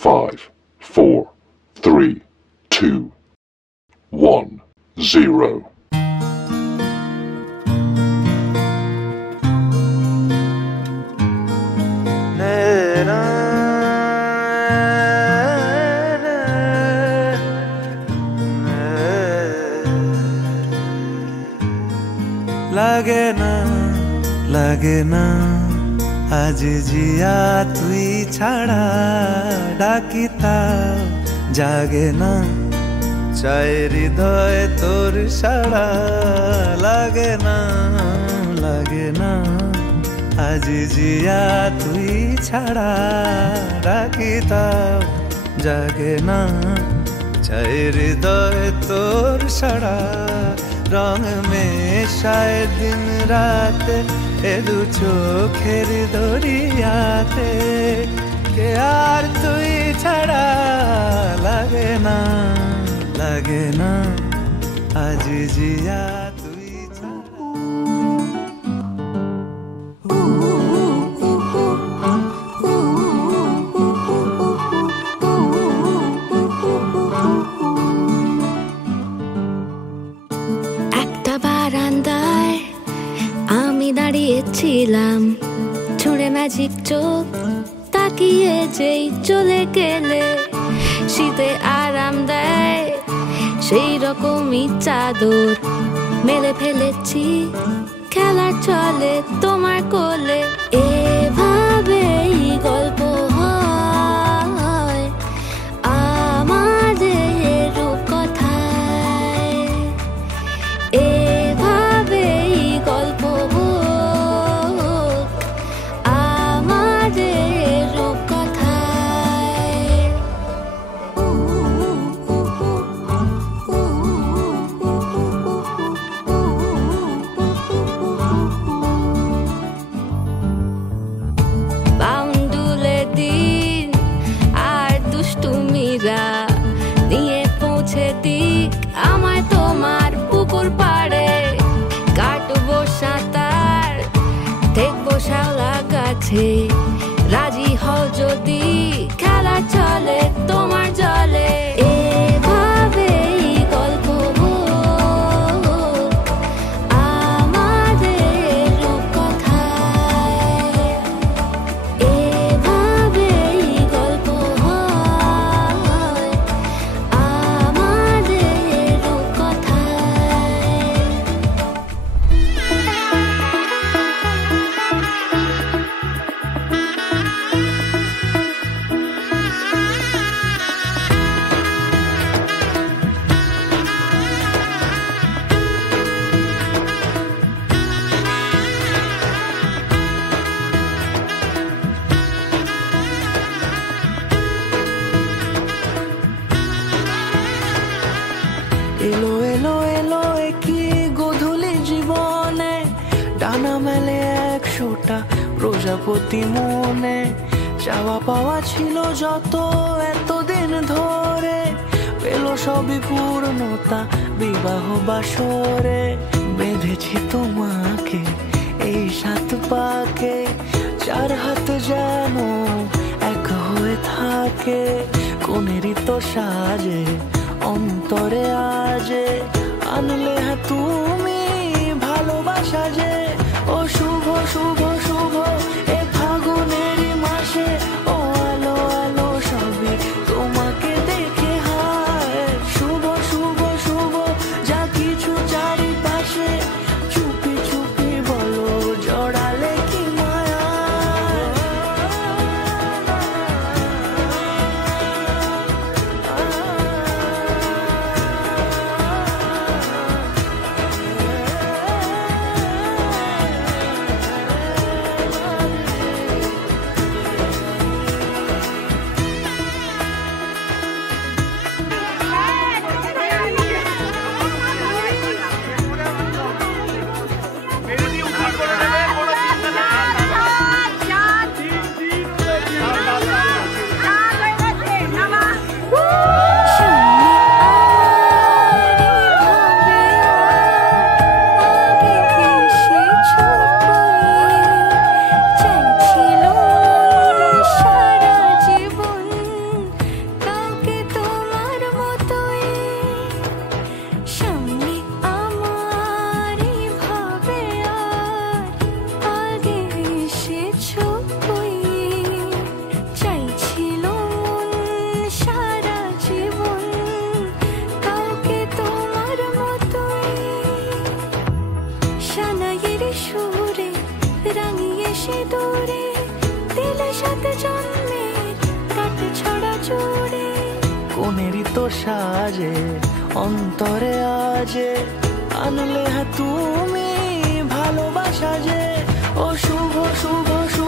5, 4, 3, 2, 1, 0. লাগে না আজ জিয়া তুই ছাড়া ডাকিতাও জাগে না চাই হৃদয় তোর সাড়া লাগে না আজ জিয়া তুই ছাড়া ডাকিতাও জাগে না চাই হৃদয় তোর সাড়া রং মেশায় দিন রাত এ দু চোখের দরিয়াতে কে আর তুই ছাড়া লাগে না আজ জিয়া তুই একটা বারান্দায় আমি দাঁড়িয়েছিলাম ছুঁড়ে ম্যাজিক চোখ তাকিয়ে যেই চলে গেলে শীতে আরাম দেয় সেই রকমই চাদর মেলে ফেলেছি খেলার চলে তোমার কোলে এভাবেই গল্প হয় আমাদের রূপকথায় এভাবেই গল্প আমাদের রূপকথায় বাউন্ডুলে দিন আর দুষ্টুমিরা নিয়ে পৌঁছে দিক আমায় তোমার পুকুর পাড়ে কাটবো সাঁতার দেখবো শ্যাওলা গাছে রাজি হও যদি খেলা চলে তোমার জলে এভাবেই গল্প আমাদের রূপকথায় এভাবেই গল্প হয় আমাদের রূপকথায় এলো এলো এলো কি গোধূলি জীবনে ডানা মেলে 100টা প্রজাপতি মনে চাওয়া পাওয়া ছিল যত এতদিন ধরে পেল সবই পূর্ণতা বিবাহ বাসরে বেঁধেছি তোমাকে এই 7 পাকে 4 হাত যেন এক হয়ে থাকে কোনেরই তো সাজে অন্তরে আজে আনলে তুমি ভালোবাসা যে ও শুভ শুভ শুভ এ ফাগুনেরই মাসে ও আলো আলো সবই তোমাকে দেখে হায় শুভ শুভ শুভ যা কিছু চারিপাশে চুপি চুপি বলো জড়ালে কি মায়া কোনেরই তো সাজে অন্তরে আজে আনলে হ্যাঁ তুমি ভালোবাসা যে ও শুভ শুভ শুভ